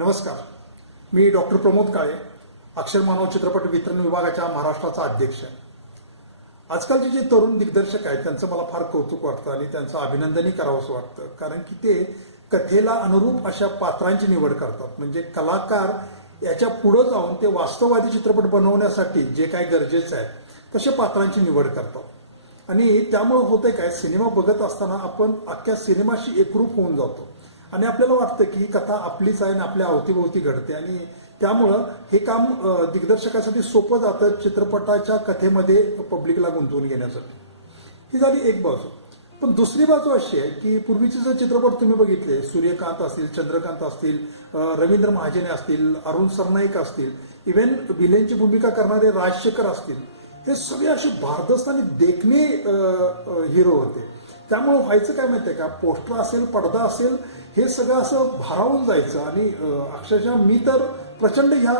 नमस्कार. मी डॉक्टर प्रमोद काळे अक्षर मानव चित्रपट वितरण विभागाच्या महाराष्ट्राचा अध्यक्ष. आहे आजकालचे जे तरुण दिग्दर्शक आहेत त्यांचं मला फार कौतुक वाटतं आणि त्यांचं अभिनंदनही करावंसं वाटतं. कारण की ते कथेला अनुरूप अशा पात्रांची निवड करतात. म्हणजे कलाकार याच्यापुढे जाऊन ते वास्तववादी चित्रपट बनवण्यासाठी जे काय गरजेचं आहे तशा पात्रांची निवड करतात. आणि त्यामुळे होतंय काय सिनेमा बघत असताना आपण अख्ख्या सिनेमाशी एकरूप होऊन जातो. आणि आपल्याला वाटतं की ही कथा आपलीच आहे आणि आपल्या अवतीभोवती घडते. आणि त्यामुळं हे काम दिग्दर्शकासाठी सोपं जातं चित्रपटाच्या कथेमध्ये पब्लिकला गुंतवून घेण्यासाठी ही झाली एक बाजू. पण दुसरी बाजू अशी आहे की पूर्वीचे जर चित्रपट तुम्ही बघितले सूर्यकांत असतील चंद्रकांत असतील रवींद्र महाजने असतील अरुण सरनाईक असतील इव्हन विलेनची भूमिका करणारे राजशेखर असतील हे सगळे असे भारदस्त आणि देखणे हिरो होते. त्यामुळं व्हायचं काय माहितीये का? पोस्टर असेल पडदा असेल हे सगळं असं भारावून जायचं आणि अक्षरशः मी तर प्रचंड ह्या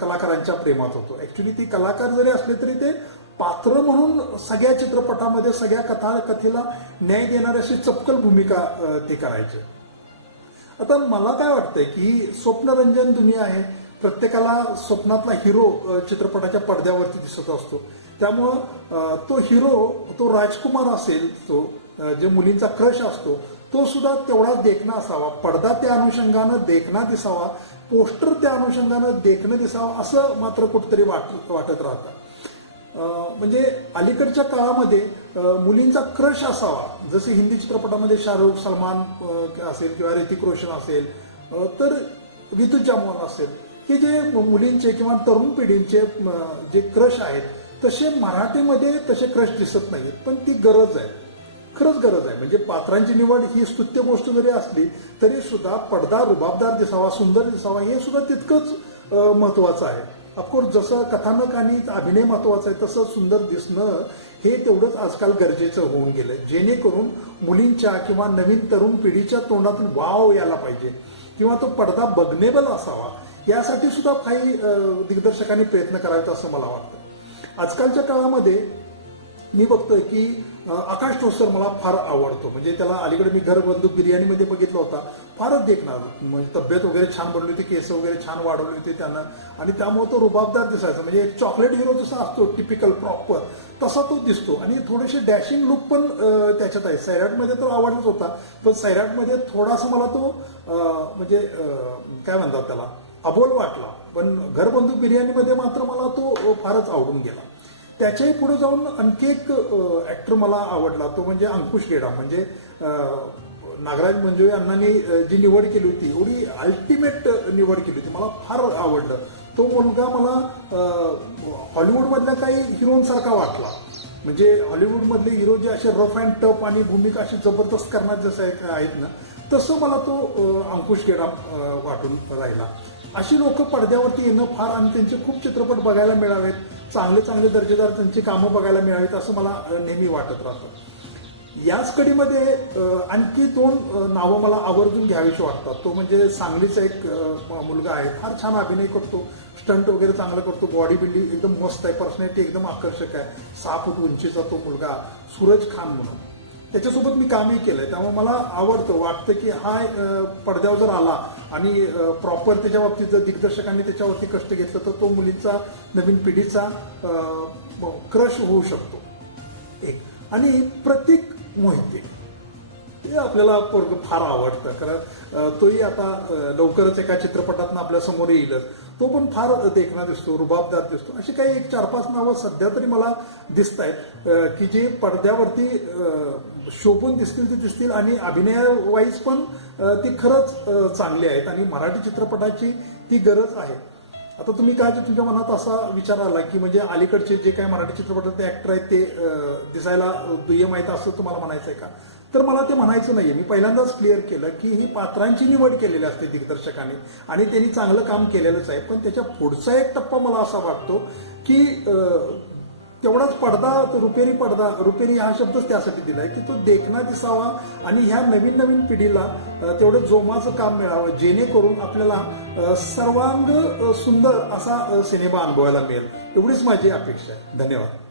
कलाकारांच्या प्रेमात होतो. ऍक्च्युली ती कलाकार जरी असले तरी ते पात्र म्हणून सगळ्या चित्रपटामध्ये सगळ्या कथा कथेला न्याय देणारी अशी चपकल भूमिका ते करायचे. आता मला काय वाटतंय की स्वप्नरंजन दुनिया आहे. प्रत्येकाला स्वप्नातला हिरो चित्रपटाच्या पडद्यावरती दिसत असतो. त्यामुळं तो हिरो तो राजकुमार असेल तो जे मुलींचा क्रश असतो तो सुद्धा तेवढा देखणा असावा. पडदा त्या अनुषंगानं देखणा दिसावा पोस्टर त्या अनुषंगानं देखणं दिसावं असं मात्र कुठतरी वाट वाटत राहतं. म्हणजे अलीकडच्या काळामध्ये मुलींचा क्रश असावा. जसे हिंदी चित्रपटामध्ये शाहरुख सलमान असेल किंवा ऋतिक रोशन असेल तर विद्युत जामवान असेल हे जे मुलींचे किंवा तरुण पिढींचे जे क्रश आहेत तसे मराठीमध्ये तसे क्रश दिसत नाहीत पण ती गरज आहे. खरंच गरज आहे. म्हणजे पात्रांची निवड ही स्तुत्य गोष्ट जरी असली तरी सुद्धा पडदा रुबाबदार दिसावा सुंदर दिसावा हे सुद्धा तितकंच महत्वाचं आहे. ऑफकोर्स जसं कथानक आणि अभिनय महत्त्वाचा आहे तसं सुंदर दिसणं हे तेवढंच आजकाल गरजेचं होऊन गेलं जेणेकरून मुलींच्या किंवा नवीन तरुण पिढीच्या तोंडातून वाव यायला पाहिजे. किंवा तो पडदा बघनेबल असावा यासाठी सुद्धा काही दिग्दर्शकांनी प्रयत्न करावेत असं मला वाटतं. आजकालच्या काळामध्ये मी बघतोय की आकाश टोसर मला फार आवडतो. म्हणजे त्याला अलीकडे मी घर बंदूक बिर्याणीमध्ये बघितला होता. फारच देखणार. म्हणजे तब्येत वगैरे छान बनली होती केस वगैरे छान वाढवले होते त्यानं. आणि त्यामुळे तो रुबाबदार दिसायचा. म्हणजे एक चॉकलेट हिरो जसा असतो टिपिकल प्रॉपर तसा तो दिसतो. आणि थोडेसे डॅशिंग लुक पण त्याच्यात आहे. सैराटमध्ये तर आवडलाच होता पण सैराटमध्ये थोडासा मला तो म्हणजे काय म्हणतात त्याला अबोल वाटला. पण घरबंधू बिर्याणीमध्ये मात्र मला तो फारच आवडून गेला. त्याच्याही पुढे जाऊन आणखी एक ऍक्टर मला आवडला तो म्हणजे अंकुश गेडा. म्हणजे नागराज मंजुळे अण्णांनी जी निवड केली होती एवढी अल्टिमेट निवड केली होती. मला फार आवडलं. तो मुलगा मला हॉलिवूडमधल्या काही हिरोंसारखा वाटला. म्हणजे हॉलिवूडमधले हिरो जे असे रफ अँड टफ आणि भूमिका अशी जबरदस्त करणार जसं आहेत ना तसं मला तो अंकुश गेडा वाटून राहिला. अशी लोक पडद्यावरती येणं फार आणि त्यांचे खूप चित्रपट बघायला मिळावेत. चांगले चांगले दर्जेदार त्यांची कामं बघायला मिळावीत असं मला नेहमी वाटत राहतं. याच कडीमध्ये आणखी दोन नावं मला आवर्जून घ्यावीशी वाटतात. तो म्हणजे सांगलीचा एक मुलगा आहे. फार छान अभिनय करतो. स्टंट वगैरे चांगलं करतो. बॉडी बिल्डिंग एकदम मस्त आहे. पर्सनॅलिटी एकदम आकर्षक आहे. सहा फूट उंचीचा तो मुलगा. सूरज खान म्हणून. त्याच्यासोबत मी कामही केलंय. त्यामुळे मला आवडतं वाटतं की हा पडद्यावर जर आला आणि प्रॉपर त्याच्या बाबतीत जर दिग्दर्शकांनी त्याच्यावरती कष्ट घेतलं तर तो मुलींचा नवीन पिढीचा क्रश होऊ शकतो. एक. आणि प्रतीक मोहिते ते आपल्याला पोरग फार आवडतं. कारण तोही आता लवकरच एका चित्रपटातनं आपल्यासमोर येईलच. तो पण फार देखणा दिसतो रुबाबदार दिसतो. अशी काही एक चार पाच नावं सध्या तरी मला दिसत आहेत की जे पडद्यावरती शोभून दिसतील ते दिसतील आणि अभिनयावाईज पण ती खरंच चांगली आहेत. आणि मराठी चित्रपटाची ती गरज आहे. आता तुम्ही काय जे तुमच्या मनात असा विचार आला की म्हणजे अलीकडचे जे काही मराठी चित्रपटातले ऍक्टर आहेत ते दिसायला दुय्यम आहेत असं तुम्हाला म्हणायचं आहे का? तर मला ते म्हणायचं नाहीये. मी पहिल्यांदाच क्लिअर केलं की ही पात्रांची निवड केलेली असते दिग्दर्शकाने आणि त्यांनी चांगलं काम केलेलंच आहे. पण त्याच्या पुढचा एक टप्पा मला असा वाटतो की तेवढाच पडदा रुपेरी पडदा रुपेरी हा शब्दच त्यासाठी दिलाय की तो देखणा दिसावा आणि ह्या नवीन नवीन पिढीला तेवढं जोमाचं काम मिळावं जेणेकरून आपल्याला सर्वांग सुंदर असा सिनेमा अनुभवायला मिळेल. एवढीच माझी अपेक्षा आहे. धन्यवाद.